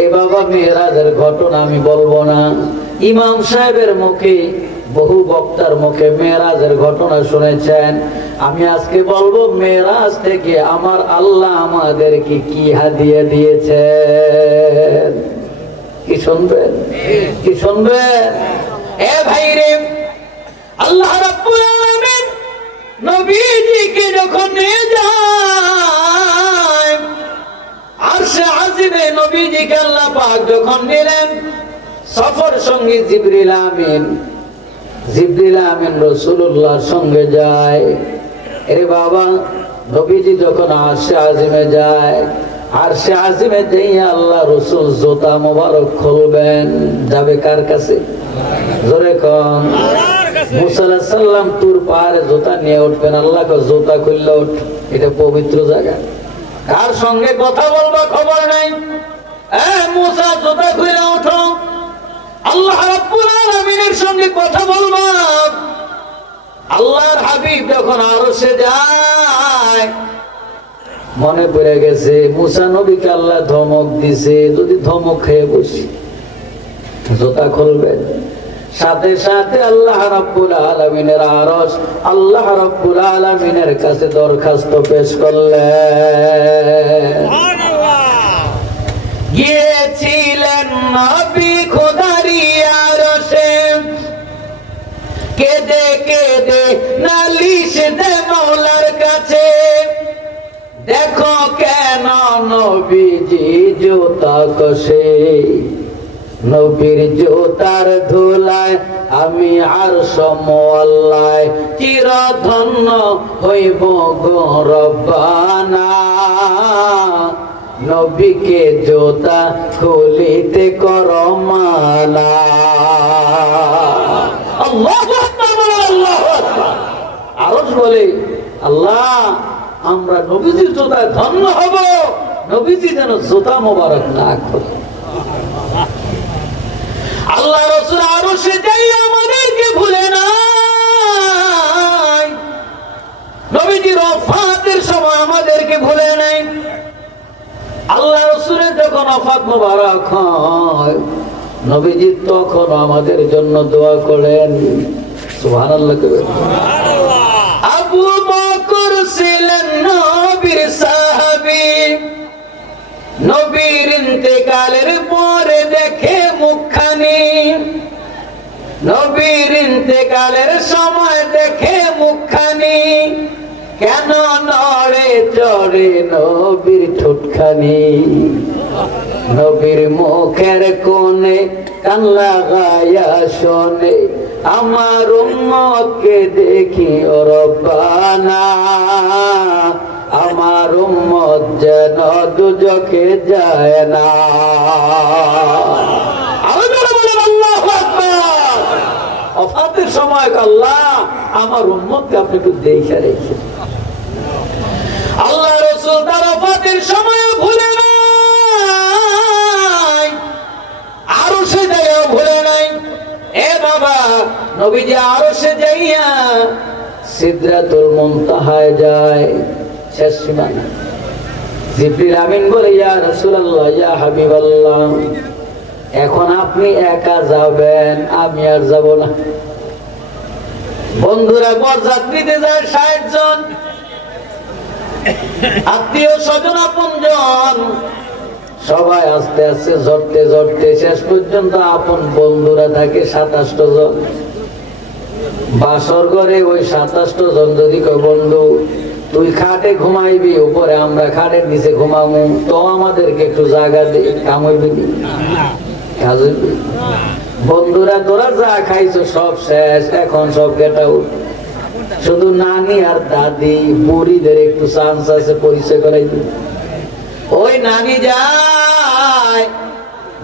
এ বাবা মেরাজের ঘটনা আমি বলবো না, ইমাম সাহেবের মুখে বহু বক্তার মুখে মেরাজের ঘটনা শুনেছেন। আমি আজকে বলবো মেরাজ থেকে আমার আল্লাহ আমাদেরকে কি হাদিয়া দিয়েছেন। কি শুনবেন? কি শুনবেন? এ ভাইরে, আল্লাহ রাব্বুল আলামিন নবীজিকে যখন নিয়ে যায় আরশে আজিমে, নবীজিকে আল্লাহ পাক যখন নিলেন, সফর সঙ্গী জিবরিল আমিন, জিবরিল আমিন রাসূলুল্লাহর সঙ্গে যায়। এ বাবা, নবীজি যখন আরশে আজিমে যায়, আরশে আজিমে যেই আল্লাহ রাসূল জুতা মোবারক খুলবেন, যাবে কার কাছে? জোরে কোন? মুসা আলাইহিস সালাম তুর পাহাড়ে জুতা নিয়ে উঠবেন, আল্লাহকে জুতা খুললে উঠ, এটা পবিত্র জায়গা। কার সঙ্গে কথা বলবো খবর নাই। মুসা জুতা খুলে ওঠো, আল্লাহ রাব্বুল আলামিনের সঙ্গে কথা বলবো। আল্লাহর হাবিব যখন আরশে যায়, মনে পড়ে গেছে মুসা নবীকে আল্লাহ ধমক দিছে, যদি ধমক খেয়ে বসি জুতা খুলবেন। সাথে সাথে আল্লাহ রাব্বুল আলামিনের আরশ আল্লাহ রাব্বুল আলামিনের কাছে দরখাস্ত পেশ করলেন। গিয়েছিলেন নবী খোদারি আরশে, কেঁদে কেঁদে নালিশ দে মাওলার কাছে, দেখো কেন নবীজি জুতা কষে, নবীর জুতার ধুলায় আমি আরশ মোয়াল্লায় চিরধন্য হইব গো রব্বানা, নবীকে জুতা খুলিতে কর মানা। আল্লাহু আকবার, আল্লাহু আকবার। আরশ বলে, আল্লাহ আমরা নবীজির জুতায় ধন্য হব, নবীজি যেন জুতা মোবারক না খোলে। আল্লাহ রাসূল আরশে যাই আমাদেরকে ভুলে নাই, নবীজির ওফাতের সময় আমাদেরকে ভুলে নাই। আল্লাহ রাসূলের যখন ওফাত মোবারক হয়, নবীজি তখন আমাদের জন্য দোয়া করেন। সুবহানাল্লাহ। আবু বকর ছিলেন নবীর সাহাবী, নবীর ইন্তেকালের পরে দেখে মুখখানি, নবীর ইন্তেকালের সময় দেখে মুখখানি, কেন নড়ে চড়ে নবীর ঠোঁটখানি, নবীর মুখের কোণে কান লাগায়া শোনে, আমার উম্মতকে দেখি ও রব্বানা, আমার উম্মত যেন দুজকে যায় না। আল্লাহু আকবার। ওফাতের সময় আল্লাহ আমার উম্মতকে আপনি একটু দেখে রেখে। আল্লাহ রাসূল তার ওফাতের সময় ভুলে নাই, আরশে যাইয়া ভুলে নাই। এ বাবা, নবীজি আরশে যাইয়া সিদরাতুল মুনতাহায় যায়, শেষ সীমানা। জিবরিল আমিন বলে, ইয়া রাসূলুল্লাহ, ইয়া হাবিবাল্লাহ, এখন আপনি একা যাবেন, আমি আর যাব না। বন্ধুরা বরযাত্রীতে যায় ৬০ জন, আত্মীয় স্বজন আপনজন, সবাই আস্তে আস্তে ঝরতে ঝরতে শেষ পর্যন্ত আপন বন্ধুরা থাকে ২৭ জন। বাসর ঘরে ওই ২৭ জন যদি কয়, বন্ধু তুই খাটে ঘুমাইবি, উপরে আমরা খাটের নিচে ঘুমাবো, তো আমাদেরকে একটু জায়গা দে, কাম হইবি। বন্ধুরা তোরা যা খাইছো সব শেষ, এখন সব গেটা উঠ, শুধু নানি আর দাদি বুড়িদের একটু চান্স আছে, পরিচয় করাই দি। ওই নানি যায়,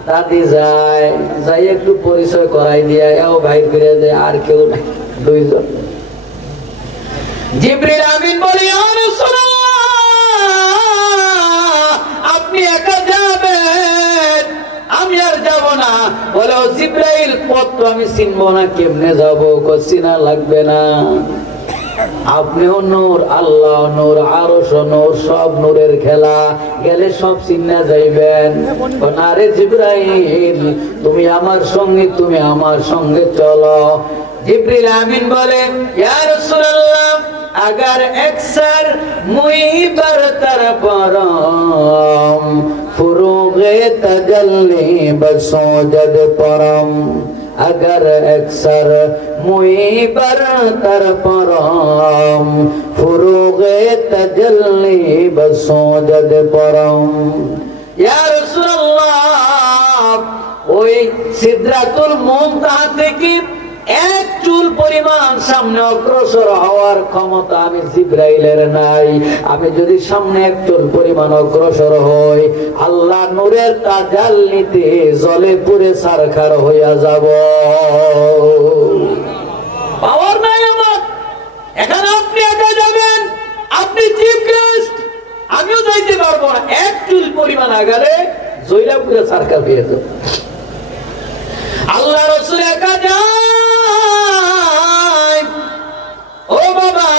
দাদি যায়, যাই একটু পরিচয় করাই দিয়া এও ভাই ফিরে যায়, আর কেউ নাই, ২ জন। জিবরিল আমিন বলে, ইয়া রাসূলুল্লাহ, আপনি একা যাবেন, আমি আর যাব না। বলে, ও জিবরাইল, পথ তো আমি চিনবো না, কেমনে যাবো? চিনা লাগবে না, আপনিও নূর, আল্লাহ নূর, আরশ নূর, সব নূরের খেলা, গেলে সব চিন্না যাইবেন। আরে জিবরাইল, তুমি আমার সঙ্গে, তুমি আমার সঙ্গে চলো। জিবরিল আমিন বলে, ইয়া রাসূলুল্লাহ, अगर अक्सर मुई बरतर परम फुरूगे तजल्ली बसों जद परम। अगर अक्सर मुई बरतर परम फुरूगे तजल्ली बसों जद परम। या रसूलुल्लाह, ওই সিদরাতুল মুনতাহা থেকে এক চুল পরিমাণ সামনে অগ্রসর হওয়ার ক্ষমতা আমি জিবরাইলের নাই। আমি যদি সামনে এক চুল পরিমাণ অগ্রসর হই, আল্লাহ নূরের তাজাল্লিতে জলে পুড়ে ছারখার হইয়া যাব। পাওয়ার নাই আমার। এখানে আপনি একা যাবেন, আপনি চিফ গেস্ট, আমিও যাইতে পারবো না। এক চুল পরিমাণ আগালে জয়লা পুড়ে ছারখার হয়ে যাব। আল্লাহ রাসূল একা যায়। ও বাবা,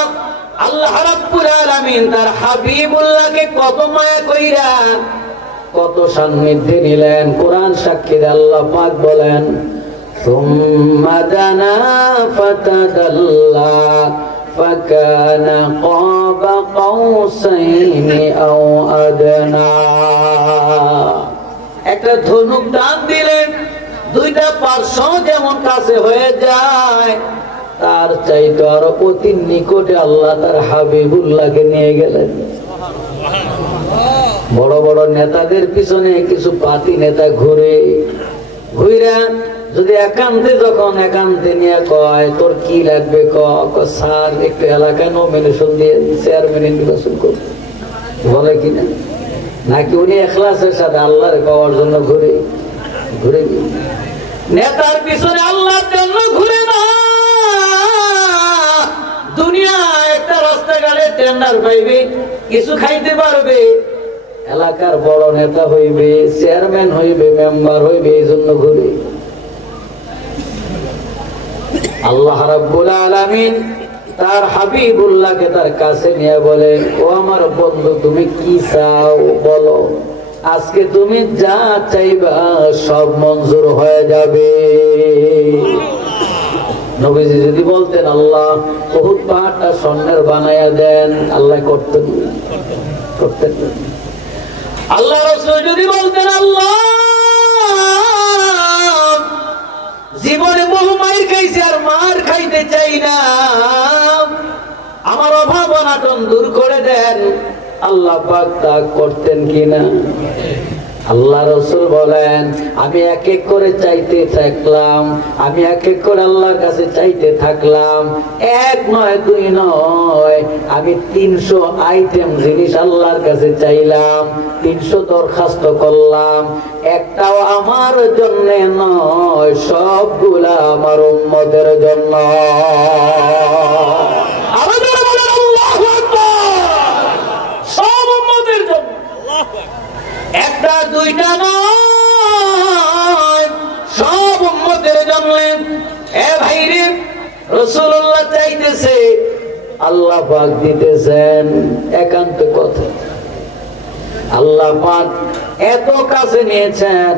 আল্লাহ রাব্বুল আলামিন তার হাবিবুল্লাহকে কত মায়া কইরা কত সান্নিধ্যে নিলেন। কোরআন সাক্ষী দেয়, আল্লাহ পাক বলেন, সুম্মা দানা ফাতাদাল্লা ফাকানা কাবা কাউসাইনি আও আদনা। একটা ধনুক টান দিলেন, দুইটা পার্শ্ব যেমন কাছে হয়ে যায়, তার চাইতে আরো অতি নিকটে আল্লাহ তার হাবিবুল্লাহকে নিয়ে গেলেন। বড় বড় নেতাদের পিছনে কিছু পাতি নেতা ঘুরে যদি একান্তে, যখন একান্তে নিয়ে কয় তোর কি লাগবে, স্যার একটু এলাকায় নমিনেশন দিয়ে চেয়ারম্যান নির্বাচন করবে, বলে কিনা? নাকি উনি ইখলাসের সাথে আল্লাহর পাওয়ার জন্য ঘুরে ঘুরে নেতার পিছনে আল্লাহর জন্য ঘুরে না। দুনিয়া একটা রাস্তাঘাটে টেন্ডার পাইবে, কিছু খাইতে পারবে, এলাকার বড় নেতা হইবে, চেয়ারম্যান হইবে, মেম্বার হইবে, এই জন্য ঘুরে। আল্লাহ রাব্বুল আলামিন তার হাবিবুল্লাহকে তার কাছে নিয়ে বলে, ও আমার বন্ধু, তুমি কি চাও বলো, আজকে তুমি যা চাইবা সব মঞ্জুর হয়ে যাবে। নবীজি যদি বলতেন আল্লাহ উহুদ পাহাড়টা স্বর্ণের বানায়া দেন, আল্লাহ করতেন করতেন। আল্লাহ রাসূল যদি বলতেন আল্লাহ জীবনে বহু মার খাইছি আর মার খাইতে চাই না, আমার অভাব অনাটন দূর করে দেন, আল্লাহ পাক তা করতেন কিনা? আল্লাহ রাসূল বলেন, আমি এক এক করে চাইতে থাকলাম, আমি এক এক করে আল্লাহর কাছে চাইতে থাকলাম। এক নয়, দুই নয়, আমি 300 আইটেম জিনিস আল্লাহর কাছে চাইলাম, 300 দরখাস্ত করলাম। একটাও আমার জন্য নয়, সবগুলা আমার উম্মতের জন্য। একটা দুইটা নয়, সব উম্মতের জন্য। এ ভাইরে, রাসূলুল্লাহ চাইতেছে, আল্লাহ পাক দিতেছেন, একান্ত কথা। আল্লাহ পাক এত কাছে নিয়েছেন।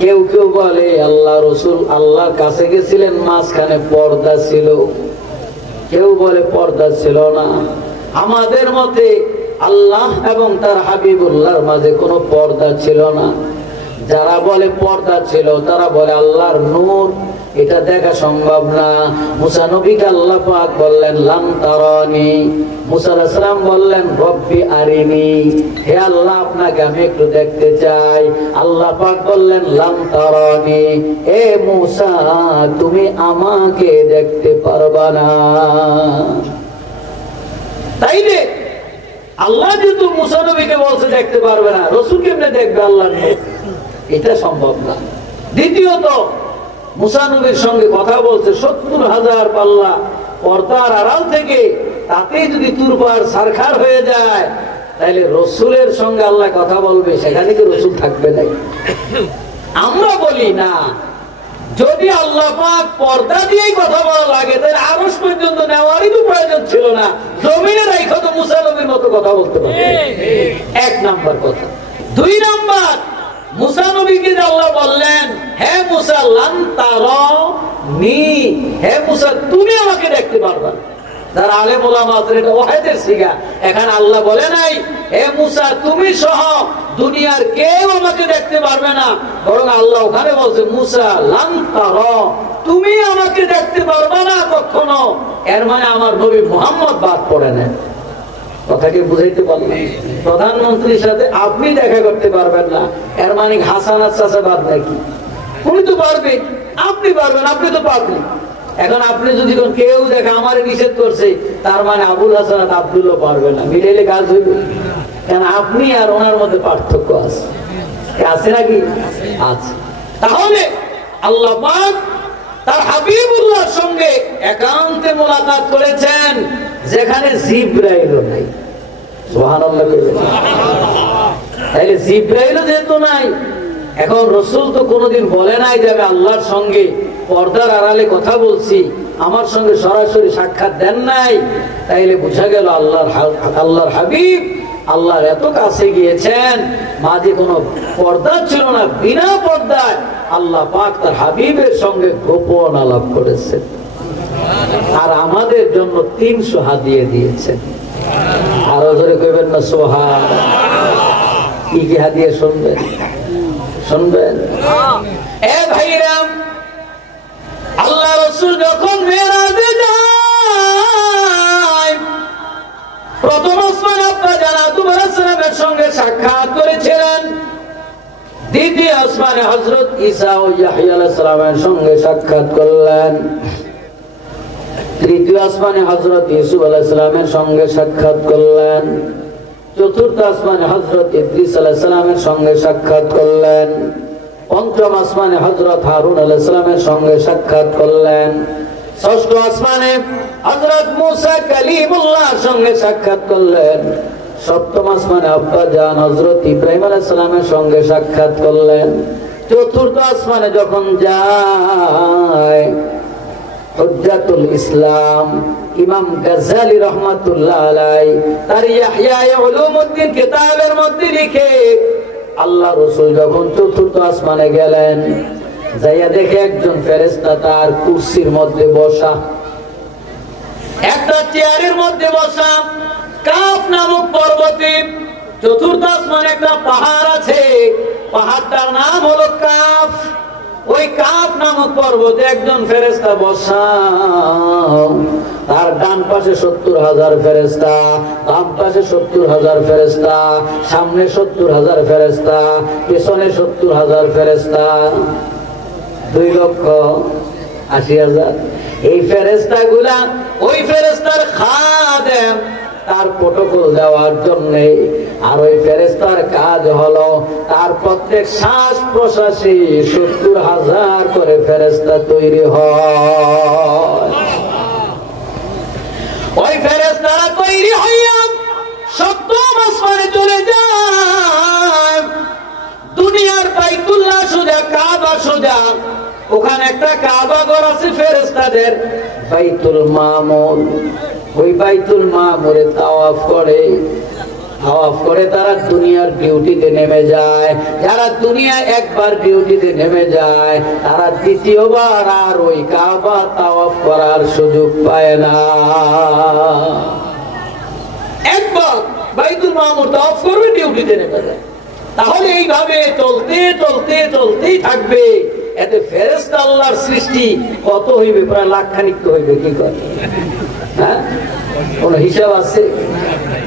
কেউ কেউ বলে আল্লাহ রাসূল আল্লাহর কাছে গেছিলেন, মাঝখানে পর্দা ছিল, কেউ বলে পর্দা ছিল না। আমাদের মতে আল্লাহ এবং তার হাবিবুল্লাহর মাঝে কোনো পর্দা ছিল না। যারা বলে পর্দা ছিল, তারা বলে আল্লাহর নূর, এটা দেখা সম্ভব না। মুসা নবীকে আল্লাহ পাক বললেন লান তারানি, মুসা আলাইহিস সালাম বললেন রব্বি আরিনি, হে আল্লাহ আপনাকে আমি একটু দেখতে চাই। আল্লাহ পাক বললেন লান তারানি, এ মুসা তুমি আমাকে দেখতে পারবা না। তাইলে আল্লাহ যেহেতু মুসা নবীকে বলছে দেখতে পারবে না, রাসূল কেমনে দেখবে আল্লাহর নূর? এটা সম্ভব না। দ্বিতীয়ত, মুসা নবীর সঙ্গে কথা বলছে 70,000 পাল্লা পর্দার আড়াল থেকে, তাতে যদি তুরপার সারখার হয়ে যায়, তাহলে রাসূলের সঙ্গে আল্লাহ কথা বলবে, সেখানে কি রাসূল থাকবে না? আমরা বলি না, যদি আল্লাহ পাক পর্দা দিয়েই কথা বলা লাগে তাহলে আরশ পর্যন্ত নেওয়ারই তো প্রয়োজন ছিল না, জমিনে রাইখা তো মুসা নবীর মতো কথা বলতে পারবে। এক নাম্বার কথা। দুই নাম্বার, মুসা নবীকে আল্লাহ বললেন, হে মুসা লান তারানি, হে মুসা তুমি আমাকে দেখতে পারবে না। যারা আলেম ওলামা আছেন এটা ওয়াহিদের সিগা, এখানে আল্লাহ বলে নাই হে মুসা তুমি সহ দুনিয়ার কেউ আমাকে দেখতে পারবে না, বরং আল্লাহ ওখানে বলছে মুসা লান তারা, তুমি আমাকে দেখতে পারবে না কখনো। এর মানে আমার নবী মুহাম্মদ বাদ পড়ে না। কথাকে বুঝাইতে পারলাম? প্রধানমন্ত্রীর সাথে আপনি দেখা করতে পারবেন না, এর মানে হাসান চাচা বাদ নাকি? উনি তো পারবে, আপনি পারবেন, আপনি তো পারবেন। এখন আপনি যদি কেউ দেখে আমার নিষেধ করছে, তার মানে আবুল হাসান আব্দুল্লাহ পারবে না, মিলেলে কাজ হইবে? কেন আপনি আর ওনার মধ্যে পার্থক্য আছে, আছে নাকি? আছে। তাহলে আল্লাহ পাক তার হাবিবুল্লাহর সঙ্গে একান্তে মোলাকাত করেছেন যেখানে জিবরাইলও নাই। সুবহানাল্লাহ। তাইলে জিবরাইলও যেহেতু নাই, এখন রাসূল তো কোনোদিন বলে নাই যে আমি আল্লাহর সঙ্গে পর্দার আড়ালে কথা বলছি, আমার সঙ্গে সরাসরি সাক্ষাৎ দেন নাই। তাইলে বোঝা গেল আল্লাহর হাবিব আল্লাহর এত কাছে গিয়েছেন, মাঝে কোনো পর্দা ছিল না, বিনা পর্দায় আল্লাহ পাক তার হাবিবের সঙ্গে গোপন আলাপ করেছেন। আর আমাদের জন্য 300 হাদিয়া দিয়েছেন। আরো ধরে কইবেন না সুবহান? কি কি হাদিয়া শুনবেন? শুনবেন? এ ভাইরাম, আল্লাহ রাসূল যখন মেরাজে যায়, প্রথম আসমানে আব্বা জান আদম আলাইহিস সালামের সঙ্গে সাক্ষাৎ করেছিলেন। দ্বিতীয় আসমানে হযরত ঈসা ও ইয়াহইয়া আলাইহিস সালামের সঙ্গে সাক্ষাৎ করলেন। তৃতীয় আসমানে হযরত ইউসুফ আলাইহিস সালামের সঙ্গে সাক্ষাৎ করলেন। চতুর্থ আসমানে হযরত ইদ্রিস আলাইহিস সালামের সঙ্গে সাক্ষাৎ করলেন। পঞ্চম আসমানে হযরত হারুন আলাইহিস সালামের সঙ্গে সাক্ষাৎ করলেন। ষষ্ঠ আসমানে হযরত মুসা কালিমুল্লাহর সঙ্গে সাক্ষাৎ করলেন। সপ্তম আসমানে আব্বা জান হযরত ইব্রাহিম আলাইহিস সালামের সঙ্গে সাক্ষাৎ করলেন। চতুর্থ আসমানে যখন যায়, হুজ্জাতুল ইসলাম ইমাম গাজ্জালি রাহমাতুল্লাহ আলাইহি তার ইহয়া উলুমউদ্দিন কিতাবের মধ্যে লিখে, আল্লাহ রাসূল যখন চতুর্থ আসমানে গেলেন, যাইয়া দেখে একজন ফেরেশতা তার কুরসির মধ্যে বসা, একটা চেয়ারের মধ্যে বসা, কাফ নামক পর্বতে। চতুর্থ আসমানে একটা পাহাড় আছে, পাহাড়টার নাম হলো কাফ। ওই কাফ নামক পর্বতে একজন ফেরেশতা বসা, তার ডান পাশে 70,000 ফেরেশতা, বাম পাশে 70,000 ফেরেশতা, সামনে 70,000 ফেরেশতা, পেছনে 70,000 ফেরেশতা, 2,80,000। এই ফেরেশতা গুলা ওই ফেরেশতার খাদেম, তার প্রটোকল দেওয়ার জন্য। আর ওই ফেরেশতার কাজ হলো তার প্রত্যেক শ্বাস প্রশ্বাসে 70,000 করে ফেরেশতা তৈরি হয়। ওই ফেরেশতারা তৈরি হইয়া সপ্তম আসমানে চলে যায়। দুনিয়ার বাইতুল্লাহ সোজা, কাবা সোজা, ওখানে একটা কাবা ঘর আছে ফেরেশতাদের, বাইতুল মামুর। ওই বাইতুল মামুরে তাওয়াফ করে তারা দুনিয়ার ডিউটিতে নেমে যায়। যারা দুনিয়ায় একবার ডিউটিতে নেমে যায়, তারা দ্বিতীয়বার আর ওই কাবা তাওয়াফ করার সুযোগ পায় না। একবার বাইতুল মামুর তাওয়াফ করবে, ডিউটিতে নেমে যায়। তাহলে এইভাবে চলতেই থাকবে। এতে ফেরেশতা আল্লাহর সৃষ্টি কত হইবে? প্রায় লাখখানিক তো হইবে। কি করে? হ্যাঁ, কোন হিসাব আছে?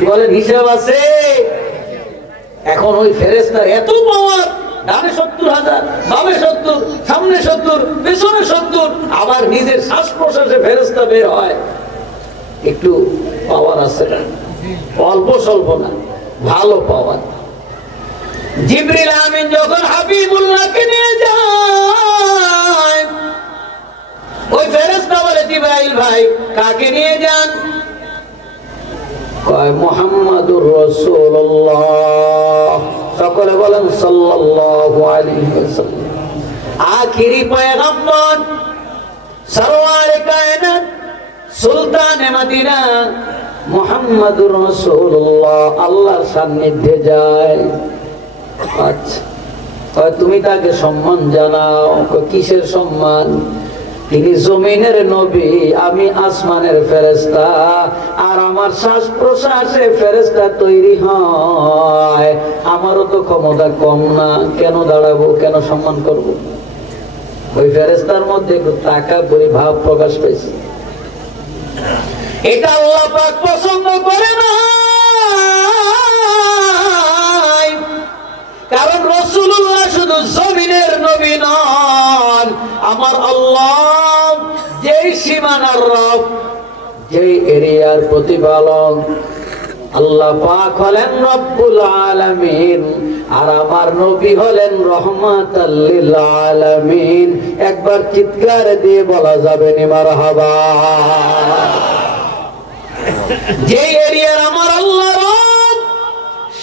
বলেন হিসাব আছে? এখন ওই ফেরেশতার এত পাওয়ার, ডানে 70,000, বামে 70, সামনে 70, পেছনে 70, আবার নিজের শ্বাস প্রশ্বাসে ফেরেশতা বের হয়। একটু পাওয়ার আছে না? অল্প স্বল্প না, ভালো পাওয়ার। জিবরিল আমিন যখন হাবিবুল্লাহকে নিয়ে যায়, ওই ফেরেশতা বলে, জিবরাইল ভাই কাকে নিয়ে যান? কয় মুহাম্মাদুর রাসূলুল্লাহ। সকলে বলেন সাল্লাল্লাহু আলাইহি ওয়াসাল্লাম। আখিরি পয়গম্বর সরওয়ারে কায়নাত সুলতানে মদিনা মুহাম্মদুর রাসূলুল্লাহ আল্লাহর সান্নিধ্যে যায়। আচ্ছা, তুমি তাকে সম্মান জানাও। কিসের সম্মান? তিনি জমিনের নবী, আমি আসমানের ফেরেশতা, আর আমার শ্বাস প্রশ্বাসে ফেরেশতা তৈরি হয়। আমারও তো ক্ষমতা কম না, কেন দাঁড়াবো, কেন সম্মান করব? ওই ফেরেশতার মধ্যে একটু তাকাব্বুরি ভাব প্রকাশ পেয়েছে। এটা আল্লাহ পাক পছন্দ করে না, কারণ রাসূলুল্লাহ শুধু জমিনের নবী নন, আমার আল্লাহ যেই সীমানার রব, যেই এরিয়ার প্রতিপালক, আল্লাহ পাক হলেন রব্বুল আলামিন, আর আমার নবী হলেন রহমাতাল লিল আলামিন। একবার চিৎকার দিয়ে বলা যাবে নি মারহাবা? যেই এরিয়ার আমার আল্লাহ রব,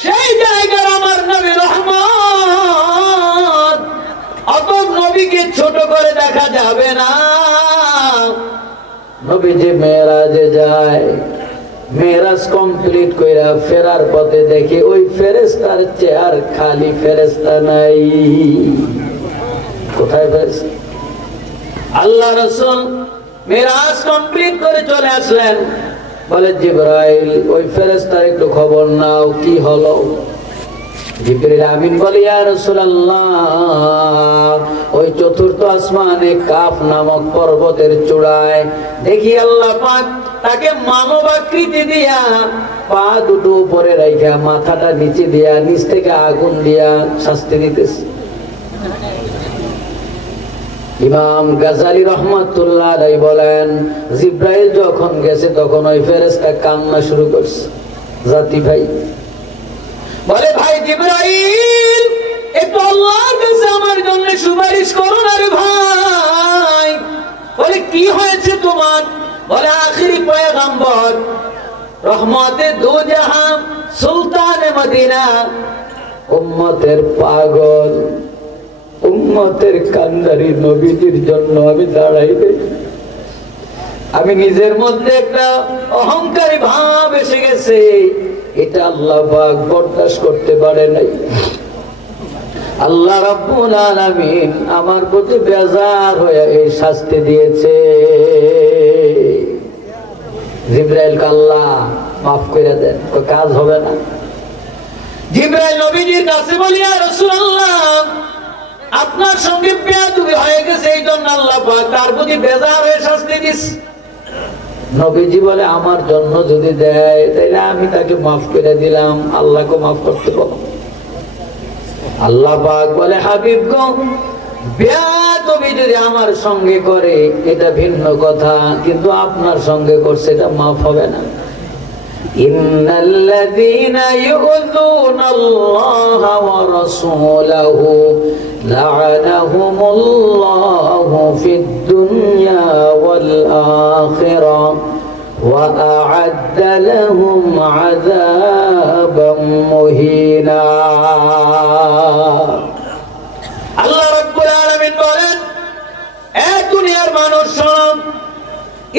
সেই জায়গার আমার নবী রহমত। অতএব নবীকে ছোট করে দেখা যাবে না। নবী যে মেরাজে যায়, মেরাজ কমপ্লিট কইরা ফেরার পথে দেখে ওই ফেরেশতার চেয়ার খালি, ফেরেশতা নাই। কোথায় ফেরেশতা? আল্লাহ রাসূল মেরাজ কমপ্লিট করে চলে আসলেন। বলে জিবরাইল, ওই ফেরেশতার একটু খবর নাও, কি হলো? জিবরিল আমিন বলে, ইয়া রাসূলুল্লাহ, ওই চতুর্থ আসমানে কাফ নামক পর্বতের চূড়ায় দেখি আল্লাহ পাক তাকে মানব আকৃতি দিয়া, পা দুটো উপরে রাখা, মাথাটা নিচে দিয়া, নিচ থেকে আগুন দিয়া শাস্তি দিতেছে। ইমাম গাজালি রাহমাতুল্লাহ আলাইহি বলেন, জিবরাইল যখন গেছে তখন ওই ফেরেশতা কান্না শুরু করছে। জাতি ভাই বলে, ভাই জিবরাইল, একটু আল্লাহর কাছে আমার জন্য সুপারিশ করো না রে ভাই। বলে, কি হয়েছে তোমার? বলে, আখিরি পয়গম্বর রহমতে দো জাহান সুলতানে মদিনা উম্মতের পাগল, উম্মতের কান্দারি নবীজির জন্য আমি দাঁড়াই রে। আমি নিজের মধ্যে একটা অহংকারী ভাব এসে গেছে, এটা আল্লাহ পাক বরদাস্ত করতে পারে নাই। আল্লাহ রাব্বুল আলামিন আমার প্রতি বেজার হয়ে এই শাস্তি দিয়েছে। জিবরাইলকে আল্লাহ মাফ করে দেন, কাজ হবে না। জিবরাইল নবীজির কাছে বলি, ইয়া রাসূলুল্লাহ, আপনার সঙ্গে বেয়াদবি হয়ে গেছে, এই জন্য আল্লাহ পাক তার প্রতি বেজার হয়ে শাস্তি দিচ্ছে। নবীজি বলে, আমার জন্য যদি দেয় তাহলে আমি তাকে মাফ করে দিলাম, আল্লাহকে মাফ করতে বলো। আল্লাহ পাক বলে, হাবিব গো, বেয়াদবি যদি আমার সঙ্গে করে এটা ভিন্ন কথা, কিন্তু আপনার সঙ্গে করছে এটা মাফ হবে না। ইন্নাল্লাযীনা ইউযুনাল্লাহা ওয়া রাসূলাহু লা'আনাহুমুল্লাহু ফিদ দুনিয়া ওয়াল আখিরাহ ওয়া আ'আদ্দা লাহুম আযাবাম মুহিনা। আল্লাহ রাব্বুল আলামিন বলেন, এ দুনিয়ার মানুষ শোনো,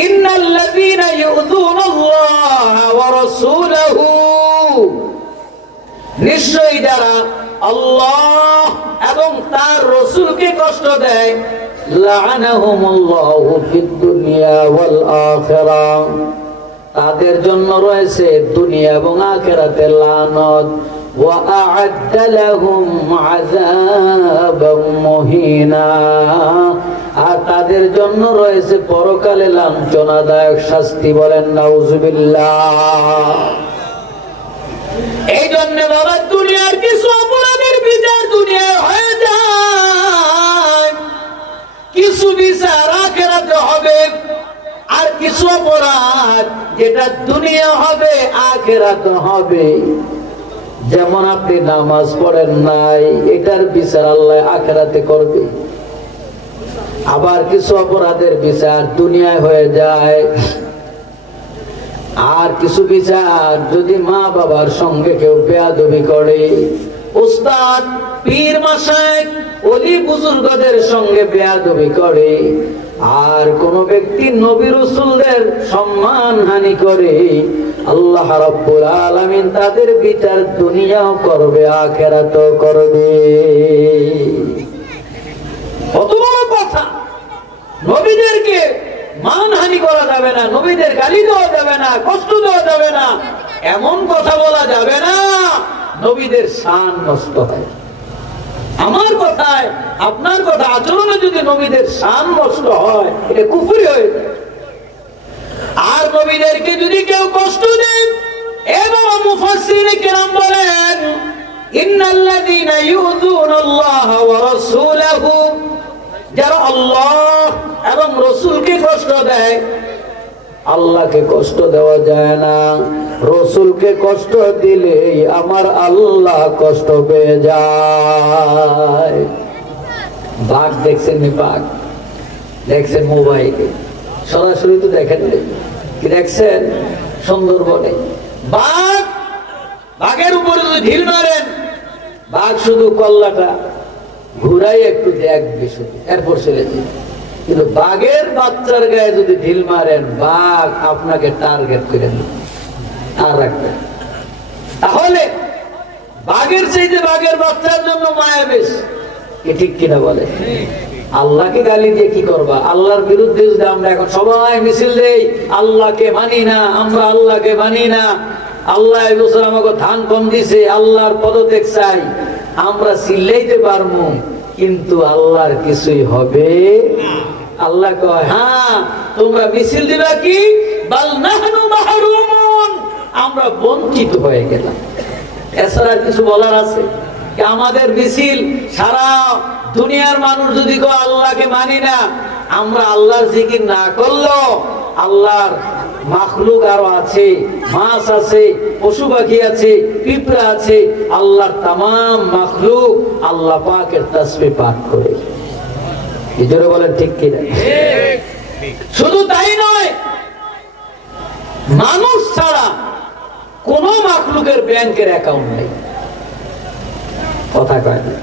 ইন্নাল্লাযীনা ইউযুনাল্লাহা ওয়া রাসূলাহু, নিশ্চয়ই যারা আল্লাহ এবং তার রাসূলকে কষ্ট দেয়, লা'আনাহুমুল্লাহু ফিদ দুনিয়া ওয়াল আখিরাহ, তাদের জন্য রয়েছে দুনিয়া এবং আখিরাতে লানত। ওয়া আ'আদ্দা লাহুম আযাবাম মুহিনা, আর তাদের জন্য রয়েছে পরকালে লাঞ্ছনাদায়ক শাস্তি। বলেন নাউযুবিল্লাহ। এই জন্য বাবা, দুনিয়ার কিছু অপরাধের বিচার দুনিয়ায় হয়ে যায়, কিছু বিচার আখিরাতে হবে, আর কিছু অপরাধ যেটা দুনিয়া হবে আখিরাতে হবে। যেমন আপনি নামাজ পড়েন নাই, এটার বিচার আল্লাহ আখিরাতে করবে। আবার কিছু অপরাধের বিচার দুনিয়ায় হয়ে যায়, আর কিছু বিচার যদি মা বাবার সঙ্গে কেউ বেয়াদবি করে, উস্তাদ, পীর, মাশায়েখ, ওলি বুজুর্গদের সঙ্গে বেয়াদবি করে, আর কোন ব্যক্তি নবী রাসূলদের সম্মান হানি করে, আল্লাহ রাব্বুল আলামিন তাদের বিচার দুনিয়াও করবে আখিরাতও করবে। কত বড় কথা! নবীদেরকে মানহানি করা যাবে না, নবীদের গালি দেওয়া যাবে না, কষ্ট দেওয়া যাবে না, এমন কথা বলা যাবে না নবীদের শান নষ্ট হয়। আমার কথায় আপনার কথা আচরণে যদি নবীদের শান নষ্ট হয়, এটা কুফরি হয়ে যায়। আর নবীদেরকে যদি কেউ কষ্ট দেয়, এবং মুফাসসিরিনে কেরাম বলেন ইন্নাল্লাযীনা ইউযুনাল্লাহা ওয়া রাসূলাহু, যারা আল্লাহ এবং রাসূলকে কষ্ট দেয়, আল্লাহকে কষ্ট দেওয়া যায় না, রাসূলকে কষ্ট দিলে আমার আল্লাহ কষ্ট পেয়ে যায়। বাঘ দেখছেন নি? বাঘ দেখছেন মোবাইলে, সরাসরি তো দেখেন কি? দেখছেন সুন্দরবনে বাঘ, বাঘের উপরে যদি ঢিল মারেন, বাঘ শুধু কল্লাটা ঘুরাই একটু দেখবে শুধু, এরপর ছেড়ে দিন। কিন্তু বাঘের বাচ্চার গায়ে যদি ঢিল মারেন, বাঘ আপনাকে টার্গেট করে আর রাখবে। তাহলে বাঘের চাইতে বাঘের বাচ্চার জন্য মায়া বেশি, কি ঠিক কিনা বলে? আল্লাহকে গালি দিয়ে কি করবা? আল্লাহর বিরুদ্ধে যদি আমরা এখন সবাই মিছিল দেই, আল্লাহকে মানি না, আমরা আল্লাহকে মানি না, আল্লাহ এবছর আমাকে ধান কম দিছে, আল্লাহর পদত্যাগ চাই, আমরা চিল্লাইতে পারবো, কিন্তু আল্লাহর কিছুই হবে। আল্লাহ কয়, হ্যাঁ তোমরা মিছিল দিবা কি? বাল নাহনু মাহরুমুন, আমরা বঞ্চিত হয়ে গেলাম। এছাড়া কিছু বলার আছে? আমাদের মিছিল সারা দুনিয়ার মানুষ যদি কো আল্লাহকে মানি না, আমরা আল্লাহর জিকির না করলো, আল্লাহর মাখলুক আরো আছে, মাছ আছে, পশু পাখি আছে, পিঁপড়া আছে, আল্লাহর তামাম মাখলুক আল্লাহ পাকের তাসবিহ পাঠ করে। এজন্য বলেন ঠিক কিনা? শুধু তাই নয়, মানুষ ছাড়া কোন মাখলুকের ব্যাংকের অ্যাকাউন্ট নেই। কথা কয় না?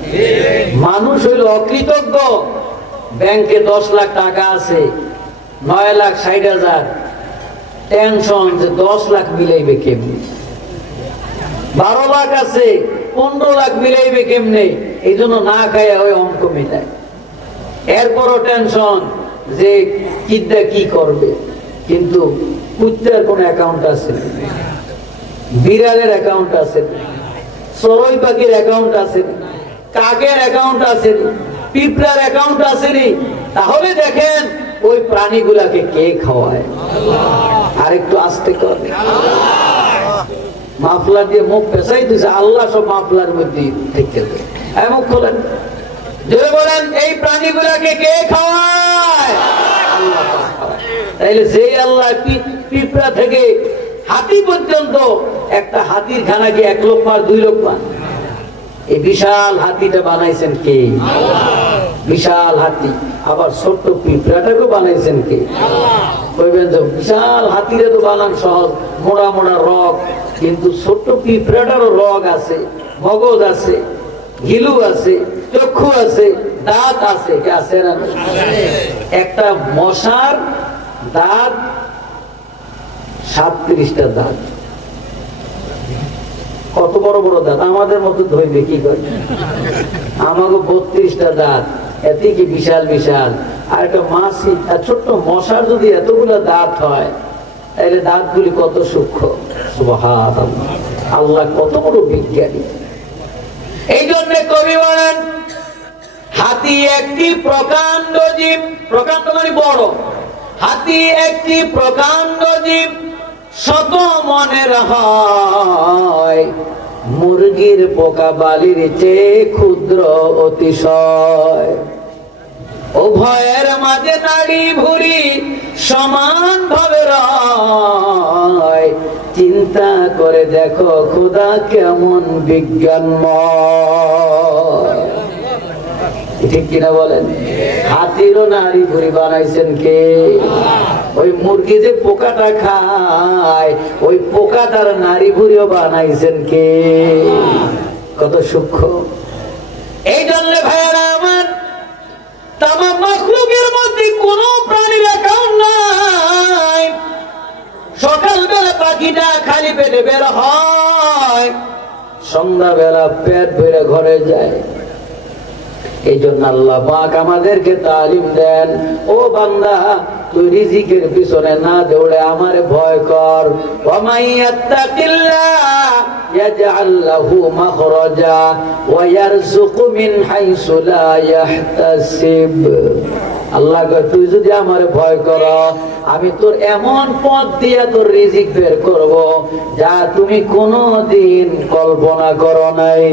মানুষ হইল অকৃতজ্ঞ। ব্যাংকে 10 লাখ টাকা আছে, 9,60,000, টেনশন যে 10 লাখ মিলাইবে কেমনে। 12 লাখ আছে, 15 লাখ মিলাইবে কেমনে, এই জন্য না খায় ওই অঙ্ক মিলায়। এরপরও টেনশন যে কিডা কি করবে। কিন্তু কুত্তার কোন অ্যাকাউন্ট আছে, বিড়ালের অ্যাকাউন্ট আছে, চড়ুই পাখির অ্যাকাউন্ট আছে, কাকের অ্যাকাউন্ট আছে, পিঁপড়ার অ্যাকাউন্ট আছে। তাহলে দেখেন ওই প্রাণীগুলাকে কে খাওয়ায়? আরেকটু আস্তে করে মাফলার দিয়ে মুখ পেছাই দিয়েছে, আল্লাহ সব মাফলার মধ্যে থেকে মুখ খোলেন, যদি বলেন এই প্রাণীগুলাকে কে খাওয়ায়? তাইলে সেই আল্লাহ পিঁপড়া থেকে হাতি পর্যন্ত, একটা হাতির খানা কি 1 লোকমা 2 লোকমা? এই বিশাল হাতিটা বানাইছেন কে? বিশাল হাতি। আবার ছোট্ট পিঁপড়াটাকে বানাইছেন কে? কইবেন যে বিশাল হাতিরে তো বানান সহজ, মোড়া মোড়া রগ, কিন্তু ছোট্ট পিঁপড়াটারও রগ আছে, মগজ আছে, গিলু আছে, চক্ষু আছে, দাঁত আছে, কে আছে না? একটা মশার দাঁত 37টা দাঁত। কত বড় বড় দাঁত! আমাদের মতো ধরবে কি করে? আমাকে 32টা দাঁত, এতে কি বিশাল বিশাল। আর একটা মাছি, ছোট্ট মশার যদি এতগুলো দাঁত হয়, তাহলে দাঁতগুলি কত সূক্ষ্ম! সুবহানাল্লাহ, আল্লাহ কত বড় বিজ্ঞানী। এই জন্য কবি বলেন, হাতি একটি প্রকাণ্ড জীব, প্রকাণ্ড মানে বড়, হাতি একটি প্রকাণ্ড জীব, শত মনের হয়, মুরগির পোকা বালির চেয়ে ক্ষুদ্র অতিশয়, উভয়ের মাঝে নাড়ি ভুঁড়ি সমান ভাবে রয়, চিন্তা করে দেখো খোদা কেমন বিজ্ঞানময়। ঠিক কিনা বলেন? হাতিরও নাড়ি ভুঁড়ি বানাইছেন কে? ওই মুরগি যে পোকাটা খায়, ওই পোকাটার নাড়ি ভুঁড়িও বানাইছেন কে? কত সূক্ষ্ম! এই জন্য ভাইয়েরা আমার, পাখিটা খালি পেটে বের হয়, সন্ধ্যাবেলা পেট ভরে ঘরে যায়। এই জন্য আল্লাহ পাক আমাদেরকে তালিম দেন, ও বান্দা তুই রিজিকের পিছনে না দৌড়ে আমারে ভয় কর। ওয়া মাইয়াত্তাকিল্লাহ ইয়াজআল লাহু মাখরাজা ওয়া ইয়ারযুকু মিন হাইসু লা ইয়াহতাসিব। আল্লাহ কয় তুই যদি আমারে ভয় কর, আমি তোর এমন পথ দিয়া তোর রিজিক বের করব যা তুমি কোনোদিন কল্পনা করো নাই।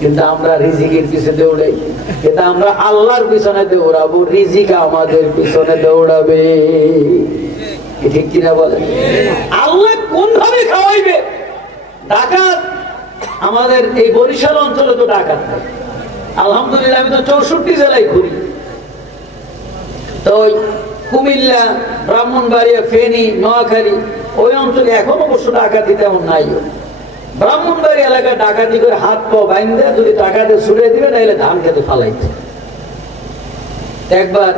কিন্তু আমরা রিজিকের পিছনে দৌড়াই, কিন্তু আমরা আল্লাহর পিছনে দৌড়াবো, রিজিক আমাদের পিছনে দৌড়াবে। ঠিক কিনা বলেন? আল্লাহ কোন ভাবে খাওয়াইবে? ডাকাত আমাদের এই বরিশাল অঞ্চলে তো ডাকাত নাই। আলহামদুলিল্লাহ আমি তো 64 জেলায় ঘুরি, তো কুমিল্লা, ব্রাহ্মণবাড়িয়া, ফেনী, নোয়াখালী ওই অঞ্চলে এখন অবশ্য ডাকাতি তেমন নাই। ব্রাহ্মণবাড়ি এলাকায় ডাকাতি করে হাত পা বাইন্ধে যদি টাকাতে ছুড়ে দিবে, নাহলে ধান খেতে ফালাইতে। একবার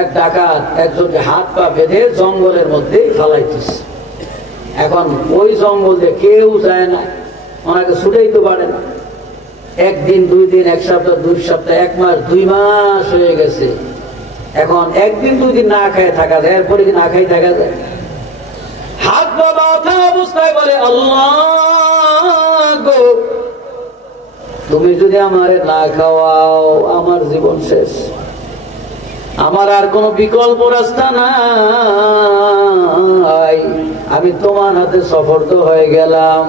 এক ডাকাত একজনকে হাত পা বেঁধে জঙ্গলের মধ্যে ফালাইতেছে। এখন ওই জঙ্গল দিয়ে কেউ যায় না, ওনাকে ছুটেই তো পারে না। একদিন, 2 দিন, 1 সপ্তাহ, 2 সপ্তাহ, 1 মাস, 2 মাস হয়ে গেছে। এখন একদিন 2 দিন না খায় থাকা যায়, এরপরে কি না খাই থাকা যায়? হাত পা বাঁধা অবস্থায় বলে, আল্লাহ গো, তুমি যদি আমারে না খাওয়াও আমার জীবন শেষ, আমার আর কোনো বিকল্প রাস্তা নাই, আমি তোমার হাতে সফর্দ হয়ে গেলাম।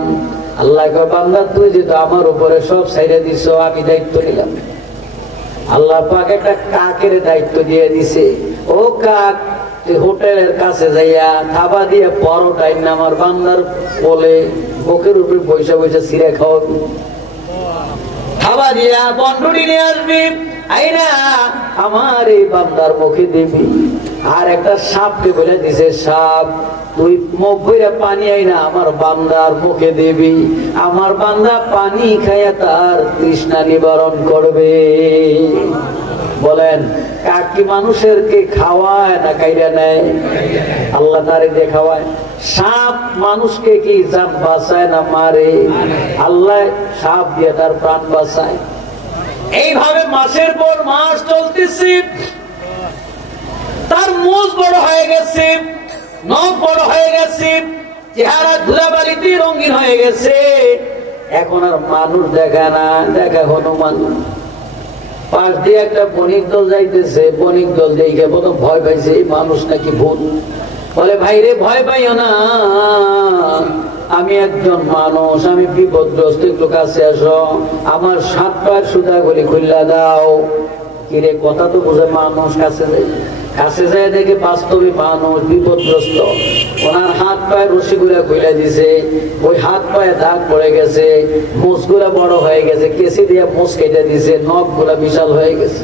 আল্লাহ কয় বান্দা তুই যেহেতু আমার উপরে সব ছাইড়া দিছো, আমি দায়িত্ব নিলাম। আল্লাহ পাক একটা কাকের দায়িত্ব দিয়ে দিছে, ও কাক তুই হোটেলের কাছে যাইয়া থাবা দিয়ে পরোটাই না আমার বান্দার বলে বুকের উপরে পয়সা পয়সা ছিঁড়ে খাওয়াবি, থাবা দিয়া বন্ডুটি নিয়ে আসবি, আইনা আমার এই বান্দার মুখে দিবি। আর একটা সাপকে বলে দিছে, সাপ তুই মুখ ভরে পানি আইনা আমার বান্দার মুখে দিবি, আমার বান্দা পানি খাইয়া তার তৃষ্ণা নিবারণ করবে। বলেন কাক কি মানুষেরকে খাওয়ায় না কাইরা নেয়? আল্লাহ তারে দিয়ে খাওয়ায়। সাপ মানুষকে কি জান বাঁচায় না মারে? আল্লাহ সাপ দিয়ে তার প্রাণ বাঁচায়। এইভাবে মাসের পর মাস চলতেছে, তার মুখ বড় হয়ে গেছে, নখ বড় হয়ে গেছে, চেহারা ধুলাবালিতে রঙিন হয়ে গেছে। এখন আর মানুষ দেখা না, দেখা হনুমান। পাশ দিয়ে একটা বণিক দল যাইতেছে, বণিক দল দেখে প্রথম ভয় পাইছে, এই মানুষ নাকি ভূত। বলে ভাই রে ভয় পাইও না, আমি একজন মানুষ, আমি বিপদগ্রস্ত, একটু কাছে আসো, আমার 7 পায়ের সুতাগুলি খুললা দাও। কিরে কথা তো বুঝে মানুষ, কাছে যাই, কাছে যায় দেখে বাস্তবে মানুষ বিপদগ্রস্ত। ওনার হাত পায়ে রশিগুলা খুলে দিছে, ওই হাত পায়ে দাগ পড়ে গেছে, মুছগুলা বড় হয়ে গেছে, কেসি দিয়ে মুছ কেটে দিছে, নখ গুলা বিশাল হয়ে গেছে।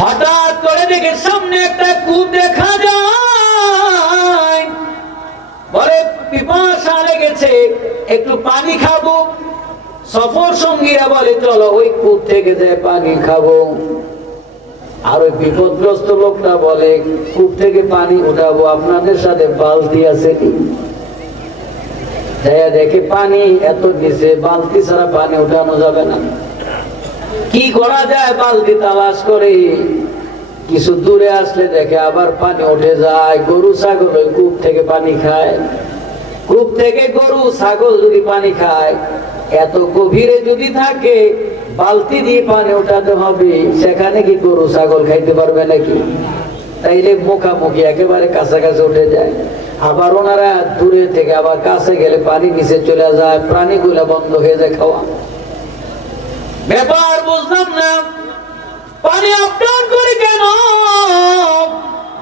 হঠাৎ করে দেখে সামনে একটা কূপ দেখা যায়, বলে পিপাসা লেগেছে, একটু পানি খাবো। সফর সঙ্গীরা বলে চলো ওই কূপ থেকে যে পানি খাবো। আর ওই বিপদগ্রস্ত লোকটা বলে কূপ থেকে পানি উঠাবো, আপনাদের সাথে বালতি আছে কি? দেখে পানি এত নিচে, বালতি ছাড়া পানি উঠানো যাবে না। কি করা যায়? বালতি তালাশ করে কিছু দূরে আসলে দেখে আবার পানি উঠে যায়। গরু ছাগল ওই কূপ থেকে পানি খায়। কূপ থেকে গরু ছাগল যদি পানি খায়, এত গভীরে যদি থাকে, বালতি দিয়ে পানি উঠাতে হবে, সেখানে কি গরু ছাগল খাইতে পারবে নাকি? তাইলে মুখামুখি একেবারে কাছাকাছি উঠে যায়। আবার ওনারা দূরে থেকে আবার কাছে গেলে পানি নিচে চলে যায়, প্রাণীগুলা বন্ধ হয়ে যায় খাওয়া। ব্যাপার বুঝলাম না, পানি আপ ডাউন করে কেন?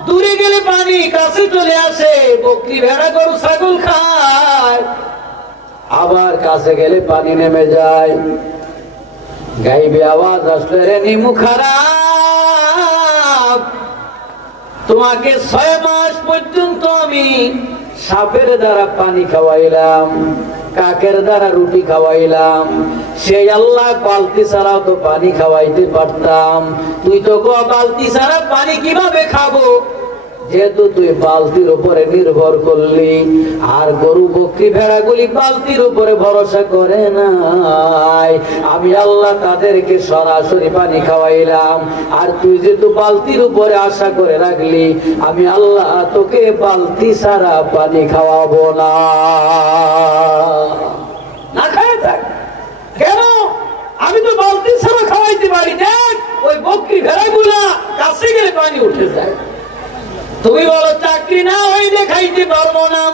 দূরে গেলে পানি কাছে চলে আসে, বকরি ভেড়া গরু ছাগল খায়, আবার কাছে গেলে পানি নেমে যায়। গাইবে আওয়াজ আসলে, রে নিমু খারাপ, তোমাকে 6 মাস পর্যন্ত আমি সাপের দ্বারা পানি খাওয়াইলাম, কাকের দ্বারা রুটি খাওয়াইলাম, সেই আল্লাহ বালতি ছাড়াও তো পানি খাওয়াইতে পারতাম, তুই তো বালতি ছাড়া পানি কিভাবে খাবো? যেহেতু তুই বালতির উপরে নির্ভর করলি, আর গরু বকরি ভেড়াগুলি বালতির উপরে ভরসা করে নাই, আমি আল্লাহ তাদেরকে সরাসরি পানি খাওয়াইলাম। আর তুই যেহেতু বালতির উপরে আশা করে রাখলি, আমি আল্লাহ তোকে বালতি ছাড়া পানি খাওয়াবো না। না খায় থাক কেন? আমি তো বালতি ছাড়া খাওয়াইতে পারি। দেখ ওই বকরি ভেড়াগুলা কাছে গেলে পানি উঠে যায়। তুমি বলো চাকরি না হইলে খাইতে পারবো না,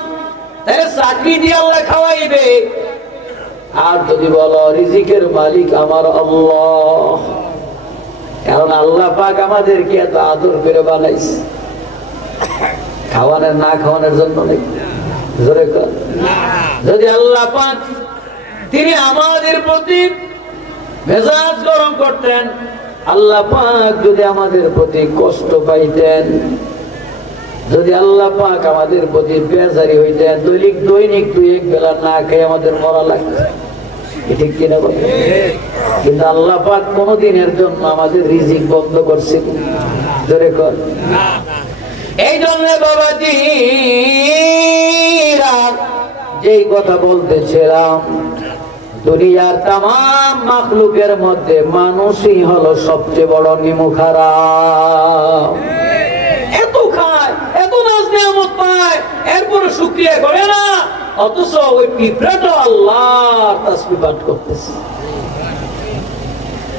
তাহলে চাকরি দিয়ে আল্লাহ খাওয়াইবে। আর যদি বলো রিজিকের মালিক আমার আল্লাহ, কারণ আল্লাহ পাক আমাদেরকে এত আদর করে বানাইছে, খাওয়ানোর না খাওয়ানোর জন্য নেই। জোরে কর। যদি আল্লাহ পাক তিনি আমাদের প্রতি মেজাজ গরম করতেন, আল্লাহ পাক যদি আমাদের প্রতি কষ্ট পাইতেন, যদি আল্লাহ পাক আমাদের প্রতি বেজারি হইতেন, দৈনিক দুই এক বেলা না খেয়ে আমাদের মরা লাগতো, ঠিক কিনা বলে? কিন্তু আল্লাহ পাক কোনদিনের জন্য আমাদের রিজিক বন্ধ করছে? জোরে কর। এই জন্য বাবাজি যেই কথা বলতেছিলাম, দুনিয়ার তাম মাখলুকের মধ্যে মানুষই হলো সবচেয়ে বড় নিমুখারাম। এত খায়, এত নাজ নিয়ামত পায়, এরপরে শুকরিয়া করে না, অথচ ওই পিঁপড়াটা আল্লাহর তাসবিহ পাঠ করতেছে।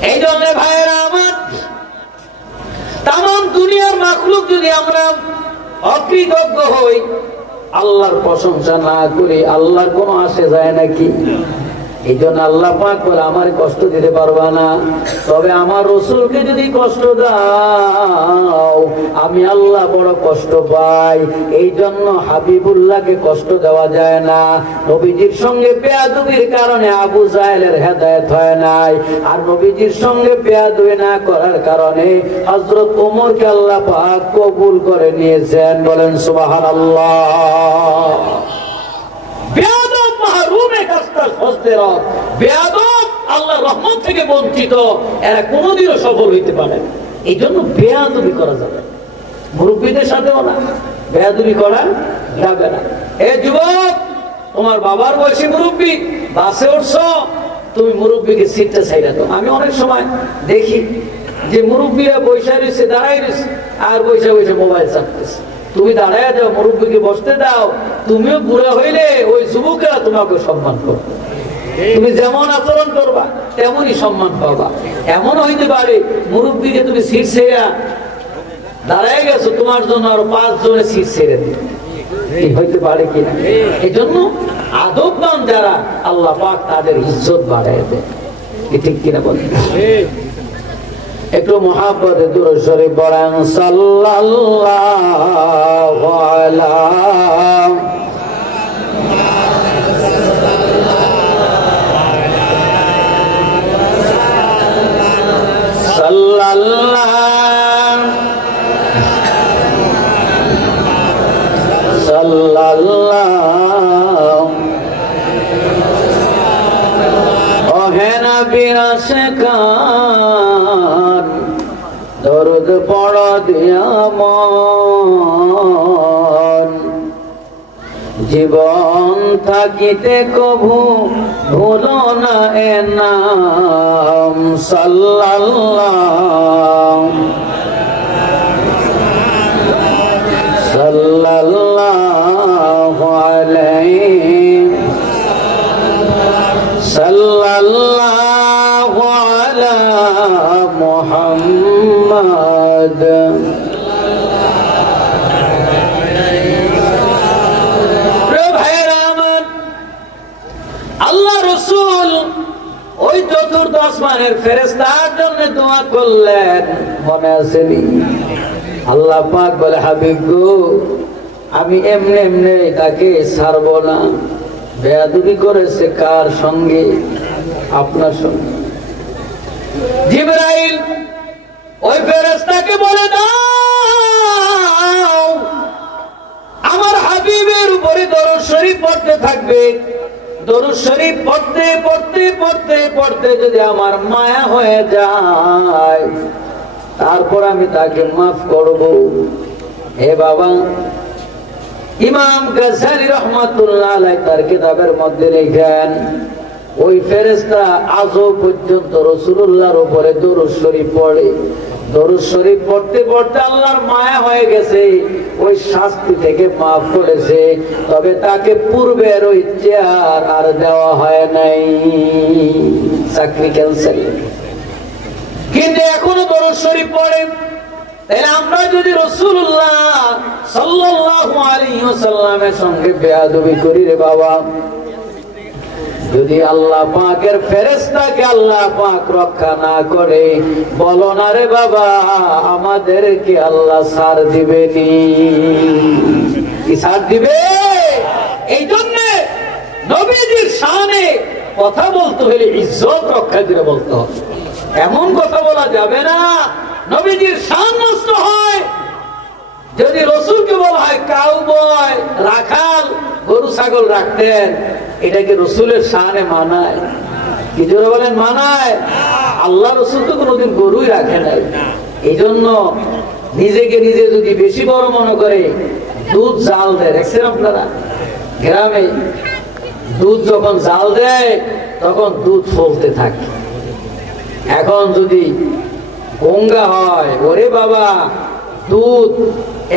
এই জন্য ভাইয়েরা আমার, তাম দুনিয়ার মাখলুক যদি আমরা অকৃতজ্ঞ হই, আল্লাহর প্রশংসা না করি, আল্লাহর কোনো আসে যায় নাকি? এই জন্য আল্লাহ পাক বলে আমার কষ্ট দিতে পারবা না, তবে আমার রসুলকে যদি কষ্ট দাও আমি আল্লাহ বড় কষ্ট পাই। এই জন্য হাবিবুল্লাহকে কষ্ট দেওয়া যায় না। নবীজির সঙ্গে বেয়াদবির কারণে আবু জাহেলের হেদায়েত হয় নাই, আর নবীজির সঙ্গে বেয়াদবি না করার কারণে হযরত ওমরকে আল্লাহ পাক কবুল করে নিয়েছেন। বলেন সুবহানাল্লাহ। আল্লাহর রহমত থেকে বঞ্চিত, এরা কোনদিনও সফল হইতে পারে না। এই জন্য বেয়াদবি করা যাবে, মুরব্বীদের সাথেও না বেয়াদবি করা যাবে না। এ যুবক, তোমার বাবার বয়সী মুরব্বী, বাসে উঠছো, তুমি মুরব্বীকে সিটটা ছাইড়া দাও। আমি অনেক সময় দেখি যে মুরব্বীরা বৈশা রয়েছে, দাঁড়াই রয়েছে, আর বৈশা বৈশা মোবাইল চাপতেছে। তুমি দাঁড়ায় যাও, মুরব্বীকে বসতে দাও। তুমিও বুড়া হইলে ওই যুবকেরা তোমাকে সম্মান করবে। তুমি যেমন আচরণ করবা তেমনই সম্মান পাবা। এমন হইতে পারে মুরব্বীকে তুমি সিট ছেড়া দাঁড়ায় গেছো, তোমার জন্য আরো 5 জনের সিট ছেড়ে দিবে, হইতে পারে কিনা? এই জন্য আদববান যারা, আল্লাহ পাক তাদের ইজ্জত বাড়ায় দেয়, ঠিক কিনা বলেন? একটু মুহাব্বতে দুরূদ শরীফ পড়েন। সাল্লাল্লাহু আলা দরুদ পড় দিয়া মন, জীবন থাকিতে কভু ভুলো না এ নাম। সাল্লাল্লাহু সাল্লাল্লাহু আলাইহি সাল্লাল্লাহু আলা মুহাম্মদ। আল্লাহ রসুল ওই চতুর্থ আসমানের ফেরেশতার জন্য দোয়া করলেন, মনে আসেনি? আল্লাহ পাক বলে, হাবিব গো, আমি এমনি এমনি তাকে ছাড়বো না। বেয়াদবি করেছে কার সঙ্গে? আপনার সঙ্গে। জিবরাইল ওই ফেরেশতাকে বলে দাও, আমার হাবিবের উপরে দরুদ শরীফ পড়তে থাকবে। দরুদ শরীফ পড়তে পড়তে পড়তে পড়তে যদি আমার মায়া হয়ে যায়, তারপর আমি তাকে মাফ করব। হে বাবা, ইমাম গাজ্জালি রাহমাতুল্লাহ আলাইহি তার কিতাবের মধ্যে লেখেন, ওই ফেরেশতা আজও পর্যন্ত রাসূলুল্লাহর উপরে দরুদ শরীফ পড়ে। দরুদ শরীফ পড়তে পড়তে আল্লাহর মায়া হয়ে গেছে, ওই শাস্তি থেকে মাফ করেছে। তবে তাকে পূর্বের ওই চেয়ার আর দেওয়া হয় নাই, চাকরি ক্যান্সেল। কিন্তু এখনো দরুদ শরীফ পড়ে। তাহলে আমরা যদি রাসূলুল্লাহ সাল্লাল্লাহু আলাইহি ওয়াসাল্লামের সঙ্গে বেয়াদবি করি রে বাবা, যদি আল্লাহ পাকের ফেরেশতাকে আল্লাহ পাক রক্ষা না করে, বলো না রে বাবা আমাদেরকে আল্লাহ ছাড় দিবে নি? কি ছাড় দিবে? এই জন্য নবীজির শানে কথা বলতে হলে ইজ্জত রক্ষা করে বলতে হবে। এমন কথা বলা যাবে না নবীজির শান নষ্ট হয়। যদি রাসূলকে বলা হয় কাউবয়, রাখাল, গরু ছাগল রাখতেন, এটা কি রাসূলের শানে মানায়? কি জোরে বলেন মানায়? আল্লাহ রাসূল তো কোনোদিন গরুই রাখে নাই। এই জন্য নিজেকে নিজে যদি বেশি বড় মনে করে দুধ জাল দেয়, দেখছেন আপনারা গ্রামে দুধ যখন জাল দেয় তখন দুধ ফলতে থাকে। এখন যদি গঙ্গা হয়, ওরে বাবা দুধ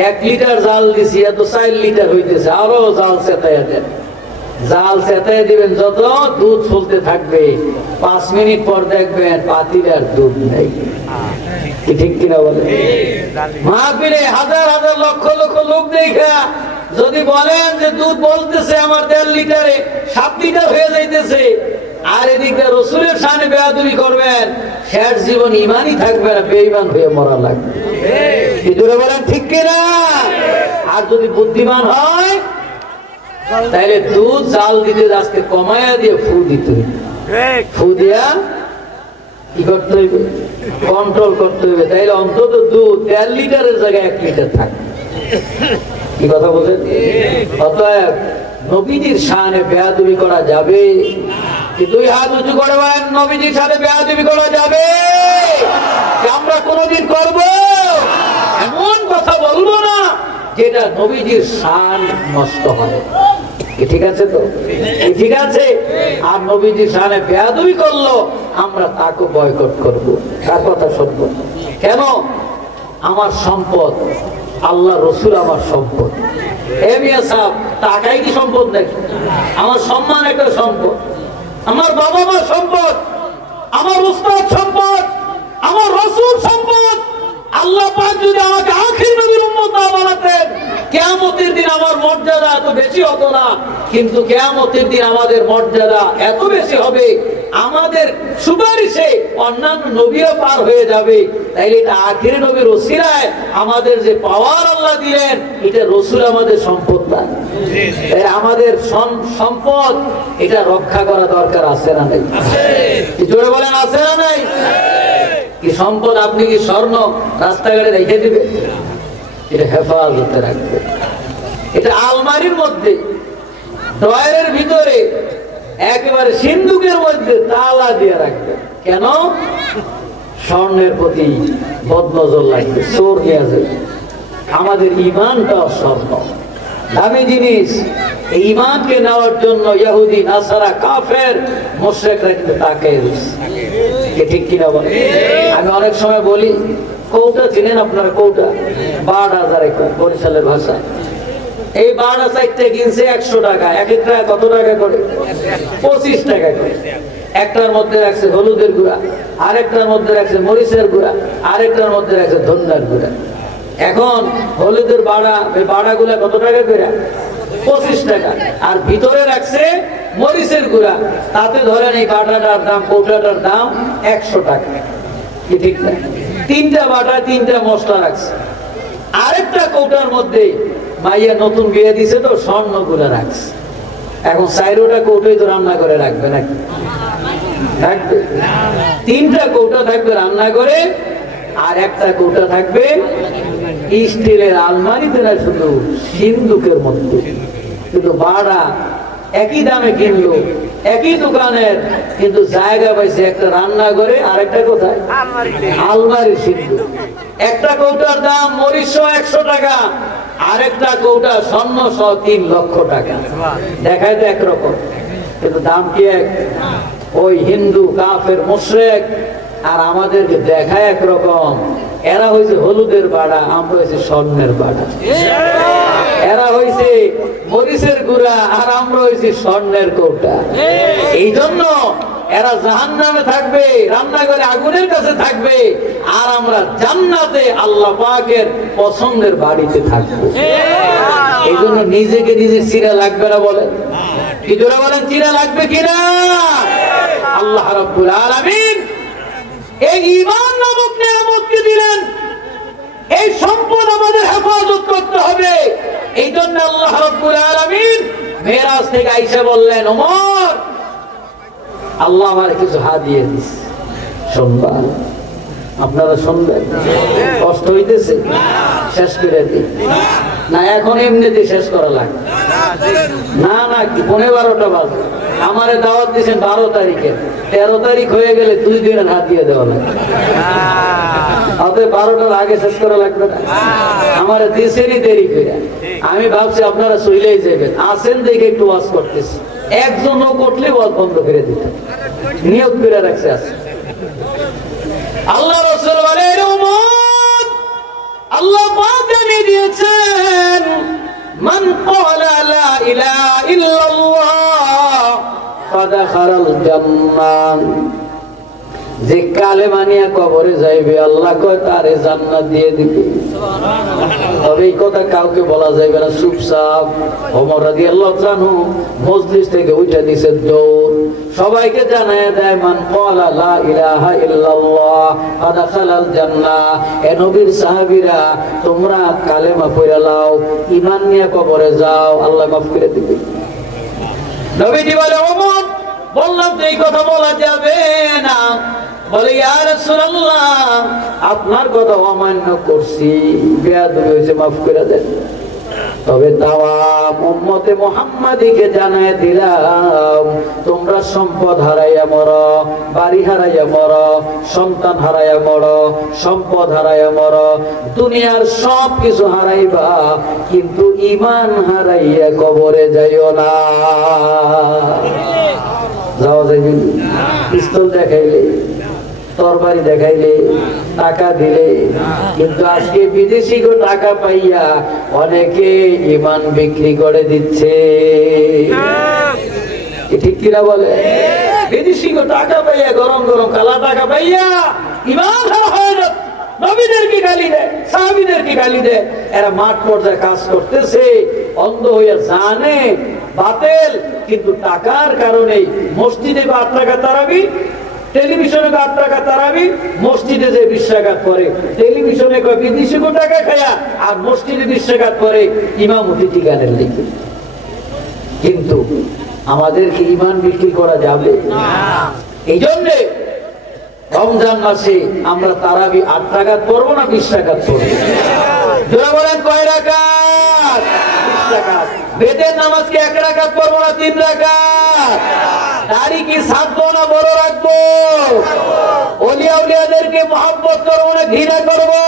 1 লিটার জাল দিছি, এত 4 লিটার হইতেছে, আরো জাল চেতাইয়া দেন। জাল চেতাইয়া দিবেন, যত দুধ ফুলতে থাকবে, 5 মিনিট পর দেখবেন পাতিল আর দুধ নেই। ঠিক কিনা বলে? মাহফিলে হাজার হাজার লক্ষ লক্ষ লোক দেখা যদি বলেন যে দুধ বলতেছে আমার 1.5 লিটারে 7 লিটার হয়ে যাইতেছে, আর এদিকে রাসূলের শানে বেয়াদবি করবেন, শেষ জীবন ঈমানই থাকবে না, বেঈমান হয়ে মরা লাগবে। কি জোরে বলেন ঠিক কিনা? আর যদি বুদ্ধিমান হয় তাহলে দুধ জাল দিতে আজকে কমায়া দিয়ে ফু দিতে হইবে। ফু দিয়া কি করতে হইবে? কন্ট্রোল করতে হইবে। তাইলে অন্তত দুধ 1.5 লিটারের জায়গায় 1 লিটার থাকে। কি কথা বলেন? অতএব নবীজির শানে বেয়াদবি করা যাবে কি? 2 হাত উঁচু করে বলেন, নবীজির সাথে বেয়াদবি করা যাবে? আমরা কোনদিন করব? এমন কথা বলবো না যেটা নবীজির শান নষ্ট হয়। ঠিক আছে তো? ঠিক আছে। আর নবীজির শানে বেয়াদবি করলো আমরা তাকে বয়কট করব, তার কথা শুনব। কেন? আমার সম্পদ, আল্লাহ রাসূল আমার সম্পদ। এ মিয়া সাহেব, টাকাই কি সম্পদ নাকি? আমার সম্মান একটা সম্পদ, আমার বাবা মা সম্পদ, আমার উস্তাদ সম্পদ, আমার রাসূল সম্পদ। আল্লাহ পাক যদি আমাকে আখির নবীর উম্মত না বানাতেন, কিয়ামতের দিন আমার মর্যাদা এত বেশি হতো না। কিন্তু কিয়ামতের দিন আমাদের মর্যাদা এত বেশি হবে, আমাদের সুপারিশে অন্যান্য নবীও পার হয়ে যাবে। তাইলে এটা আখির নবীর ওসিলায় আমাদের যে পাওয়ার আল্লাহ দিলেন, এটা রাসূল আমাদের সম্পদ না। আমাদের সম্পদ এটা রক্ষা করা দরকার আছে না নাই? কি জোরে বলেন আছে না নাই? কি সম্পদ আপনি কি স্বর্ণ রাস্তাঘাটে রেখে দিবেন? এটা হেফাজতে রাখবে। এটা আলমারির মধ্যে, ড্রয়ারের ভিতরে, একেবারে সিন্ধুকের মধ্যে তালা দিয়ে রাখবে। কেন? স্বর্ণের প্রতি বদনজর লাগবে, চোর নিয়ে যাবে। আমাদের ঈমানটা স্বর্ণ, দামি জিনিস। এই ঈমানকে নেওয়ার জন্য ইহুদি, নাসারা, কাফের, মুশরিকরা কিন্তু তাকিয়ে রয়েছে। ঠিক কিনা বলে? আমি অনেক সময় বলি, কৌটা চিনেন আপনারা? কৌটা বাড়া, যারা বরিশালের ভাষা, এই বাড়া 4টা কিনছে 100 টাকা। এক একটা কত টাকা করে? 25 টাকা করে। একটার মধ্যে রাখছে হলুদের গুঁড়া, আরেকটার মধ্যে রাখছে মরিচের গুঁড়া, আরেকটার মধ্যে রাখছে ধনিয়ার গুঁড়া। এখন হলুদের বাড়া, এই বাড়াগুলা কত টাকা করে? 25 টাকা। আর ভিতরে রাখছে মরিচের গুঁড়া, তাতে ধরেন এই বাটাটার দাম, কৌটাটার দাম 100 টাকা। কি ঠিক না? 3টা বাটা, 3টা মশলা রাখছে। আরেকটা কৌটার মধ্যে মাইয়া নতুন বিয়ে দিছে তো স্বর্ণ গুলা রাখছে। এখন 4টা কৌটাই তো রান্না করে রাখবে নাকি? থাকবে। 3টা কৌটা থাকবে রান্না করে, আর একটা কৌটা থাকবে স্টিলের আলমারিতে, না শুধু সিন্ধুকের মধ্যে। কিন্তু বাড়া একই দামে কিনলো, একই দোকানের, কিন্তু জায়গা পাইছে একটা রান্না করে, আর একটা কোথায়? আলমারি সিন্ধুক। একটা কৌটার দাম মরিচ 100 টাকা, আরেকটা কৌটা স্বর্ণ সহ 3 লক্ষ টাকা। দেখায় তো একরকম, কিন্তু দাম কি এক? ওই হিন্দু কাফের মুশরিক আর আমাদেরকে দেখায় একরকম। এরা হয়েছে হলুদের বাড়া, আমরা হয়েছে স্বর্ণের বাড়া। এরা হয়েছে মরিচের গুঁড়া আর আমরা হয়েছি স্বর্ণের কৌটা। এই জন্য এরা জাহান্নামে থাকবে, রান্না করে আগুনের কাছে থাকবে, আর আমরা জান্নাতে আল্লাহ পাকের পছন্দের বাড়িতে থাকবো। এই জন্য নিজেকে নিজে চিরা লাগবে না বলেন? কি জোরে বলেন, চিরা লাগবে কিনা? আল্লাহ রাব্বুল আলামিন এই ঈমান নামক নিয়ামতকে দিলেন, এই সম্পদ আমাদের হেফাজত করতে হবে। এই জন্য আল্লাহ রাব্বুল আলামিন মেরাজ থেকে আইসা বললেন, ওমর আল্লাহ আমার কিছু হাদিয়ে দিয়েছে, শুনবা? আপনারা শুনবেন? কষ্ট হইতেছে? শেষ করে দিই না, এখন এমনিতে শেষ করা লাগে না। না, 12:15 বাজে। আমারে দাওয়াত দিয়েছেন 12 তারিখে, 13 তারিখ হয়ে গেলে 2 দিনের হাতিয়ে দেওয়া লাগে। অতএব 12টার আগে শেষ করা লাগবে না। আমারে দিছেরই দেরি করে। আমি ভাবছি আপনারা চলেই যাবেন, আসেন দেখে একটু ওয়াজ করতেছি। একজনও করলে ওয়াজ বন্ধ করে দিতে নিয়োগ করে রাখছে। আছে আল্লাহ রাসূল বলেন, উম্মত আল্লাহ পাক জানিয়ে দিয়েছেন, মান ক্বালা লা ইলাহা ইল্লাল্লাহ ফাদাখালাল জান্নাহ। যে কালেমা নিয়ে কবরে যাইবে আল্লাহ কয় তারে জান্নাত দিয়ে দিবে। তবে এই কথা কাউকে বলা যাইবে না, চুপচাপ। ওমর রাদিয়াল্লাহু আনহু মজলিস থেকে উঠে দিছে দৌড়, সবাইকে জানায় দেয়, মান ক্বালা লা ইলাহা ইল্লাল্লাহ ফাদাখালাল জান্নাহ। এ নবীর সাহাবীরা, তোমরা কালেমা পড়ে নাও, ঈমান নিয়ে কবরে যাও, আল্লাহ মাফ করে দিবে। নবীজি বলে, ওমর বললাম তো এই কথা বলা যাবে না। বলে, ইয়া রাসূলুল্লাহ আপনার কথা অমান্য করছি, বেয়াদবি হয়েছে, মাফ করে দেন। তবে তাওয়াম উম্মতে মুহাম্মাদীকে জানায় দিলাম, তোমরা সম্পদ হারাইয়া মরো, বাড়ি হারাইয়া মরো, সন্তান হারাইয়া মরো, সম্পদ হারাইয়া মরো, দুনিয়ার সব কিছু হারাইবা, কিন্তু ঈমান হারাইয়া কবরে যাইও না। যাওয়া যাইবে? পিস্তল দেখাইলে, তরবারি দেখাইলে, টাকা দিলে, কিন্তু আজকে বিদেশি টাকা পাইয়া অনেকে ঈমান বিক্রি করে দিচ্ছে। ঠিক কিনা বলে? বিদেশি টাকা পাইয়া, গরম গরম কালা টাকা পাইয়া ঈমান হারা হয়ে যাচ্ছে। নবীদেরকে গালি দেয়, সাহাবীদেরকে গালি দেয়। এরা মাঠ পর্যায়ে কাজ করতেছে, অন্ধ হইয়া জানে বাতিল, কিন্তু টাকার কারণে মসজিদে 8 টাকা তারাবি, টেলিভিশনে 8 টাকা তারাবি, মসজিদে যে বিশ্বাঘাত করে, টেলিভিশনে বিদেশি টাকা খায়া আর মসজিদে বিশ্বাঘাত করে ইমামতি ঠিকানের লিখে। কিন্তু আমাদেরকে ঈমান বিক্রি করা যাবে না। এই জন্যে রমজান মাসে আমরা তারাবি 8 টাকা পড়বো না 20 টাকা পড়বো? যারা বলেন কয় রাকাত? 20 টাকা। বেদের নামাজ কি 1 রাকাত পড়বো না 3 রাকাত? দাড়ি কি ছাড়বো না বড় রাখবো? ওলিয়া উলিয়াদেরকে মহব্বত করবো না ঘৃণা করবো?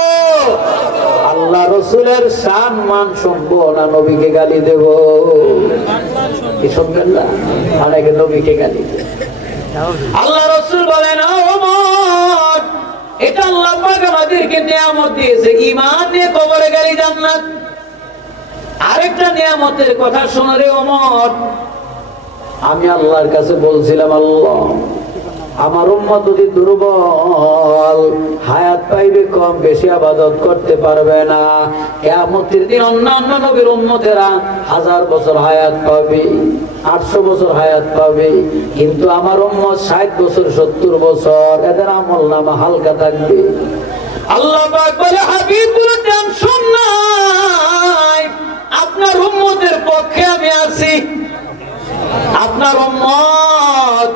আল্লাহ রসুলের শান মান শুনবো না নবীকে গালি দেবো? কি শুনবেন না? অনেকে নবীকে গালি দেবে। আল্লাহ রসুল বলেন, ওমর এটা আল্লাহ পাক আমাদেরকে নিয়ামত দিয়েছে, ঈমান নিয়ে কবরে গেলে জান্নাত। আরেকটা নিয়ামতের কথা শোনো রে ওমর, আমি আল্লাহর কাছে বলছিলাম, আল্লাহ আমার উম্মত যদি দুর্বল, হায়াত পাইবে কম, বেশি ইবাদত করতে পারবে না। কিয়ামতের দিন অন্যান্য নবীর উম্মতেরা 1000 বছর হায়াত পাবে, 800 বছর হায়াত পাবে, কিন্তু আমার উম্মত 60 বছর 70 বছর, এদের আমলনামা হালকা থাকবে। আল্লাহ পাক বলে, হাবিব কোনো টেনশন নাই, আপনার উম্মতের পক্ষে আমি আছি। আপনার উম্মত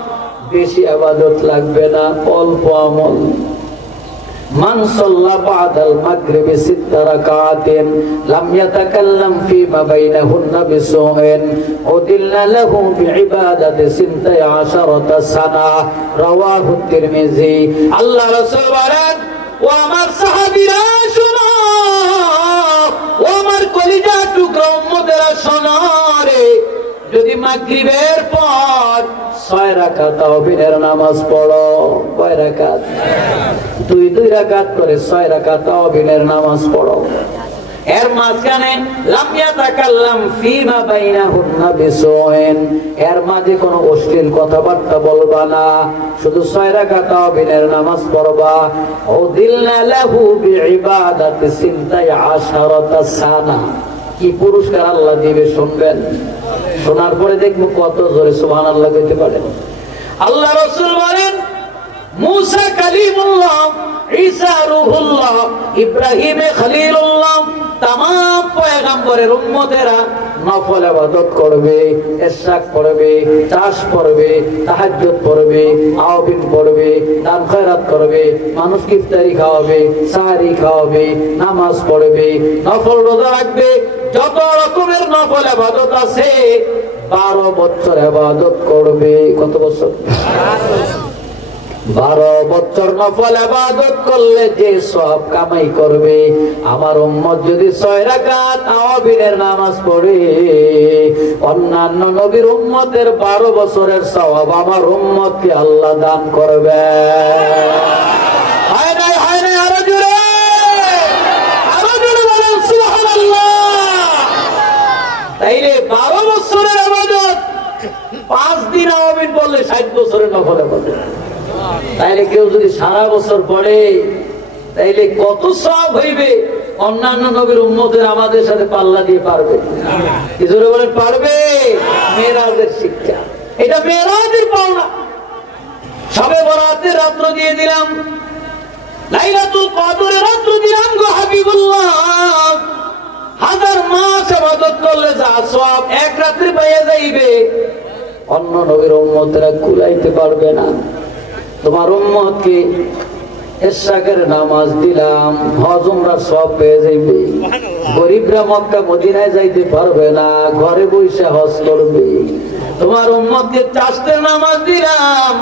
বেশি ইবাদত লাগবে না, অল্প আমল। মান সাল্লা বাদাল মাগরিবি 6 রাকাতান লাম ইয়াতাকাল্লাম ফীমা বাইনাহুন্না বিসুইন উদিল্লা লাহু বিইবাদাতি 12 সানা, রাওয়াহু তিরমিজি। আল্লাহ রাসূল বলেন, ও আমার সাহাবীরা শুনো, ও আমার কলিজা মাগরিবের পর 6 রাকাত তাওবিনের নামাজ পড়ো। কয় রাকাত? 2 রাকাত করে 6 রাকাত তাওবিনের নামাজ পড়ো। এর মাঝখানে লাম ইয়াতাকাল্লাম ফীমা বাইনাহুন্না বিসুইন, এর মাঝে কোনো অশ্লীল কথাবার্তা বলবা না, শুধু 6 রাকাত তাওবিনের নামাজ পড়বা। উদিলনা লাহু বিইবাদাতি সিনতাই আশারাতা সানা, কি পুরস্কার আল্লাহ দিবে শুনবেন। শোনার পরে দেখবো কত জোরে সুবহানাল্লাহ কইতে পারেন। আল্লাহ রাসূল বলেন মুসা কালিমুল্লাহ, ঈসা রূহুল্লাহ, ইব্রাহিম খলিলুল্লাহ, तमाम পয়গম্বরের উম্মতেরা নফল ইবাদত করবে, ইশরাক পড়বে, চাষ পড়বে, তাহাজ্জুদ পড়বে, আওবিন পড়বে, দান খয়রাত করবে, মানুষকে ইফতারি খাওয়াবে, সাহরি খাওয়াবে, নামাজ পড়বে, নফল রোজা রাখবে, যত রকমের নফল ইবাদত আছে 12 বছর ইবাদত করবে। কত বছর? 12 বছর নফল ইবাদত করলে যে সব কামাই করবে, আমার উম্মত যদি 6 রাকাত তাওবিনের নামাজ পড়ে, অন্যান্য নবীর উম্মতের 12 বছরের সওয়াব আমার উম্মতকে আল্লাহ দান করবে। হয় নাই? হয় নাই? আরো জোরে বলেন সুবহানাল্লাহ। তাইলে 12 বছরের ইবাদত 5 দিন আওবিন বললে 60 বছরের নফল ইবাদত। তাইলে কেউ যদি সারা বছর পড়ে তাইলে কত সওয়াব হইবে। অন্যান্য নবীর উম্মতের আমাদের সাথে পাল্লা দিয়ে পারবে? কিছু বলেন পারবে? মেরাজের শিক্ষা এটা, মেরাজের পাওনা। শবে বরাতের রাত্র দিয়ে দিলাম, লাইলাতুল কদরের রাত্র দিলাম গো হাবিবুল্লাহ। 1000 মাস ইবাদত করলে যা সওয়াব এক রাত্রি পেয়ে যাইবে, অন্য নবীর উম্মতেরা কুলাইতে পারবে না। তোমার উম্মতকে ইশরাকের নামাজ দিলাম, হজ উমরার সওয়াব পেয়ে যাইবে। গরিবরা মক্কা মদিনায় যাইতে পারবে না, ঘরে বসে হজ করবে। তোমার উম্মতকে চাষের নামাজ দিলাম,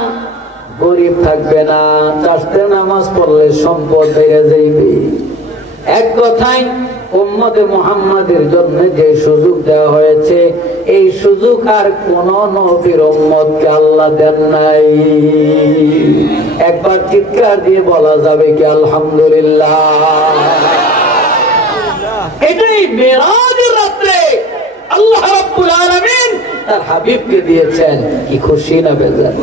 গরিব থাকবে না, চাষের নামাজ পড়লে সম্পদ বেড়ে যাইবে। এক কথায় উম্মতে মুহাম্মাদের জন্য যে সুযোগ দেওয়া হয়েছে, এই সুযোগ আর কোন নবীর উম্মতকে আল্লাহ দেন নাই। একবার চিৎকার দিয়ে বলা যাবে কি আলহামদুলিল্লাহ। এটাই মেরাজের রাত্রে আল্লাহ রাব্বুল আলামিন তার হাবিবকে দিয়েছেন। কি খুশি না বেজার?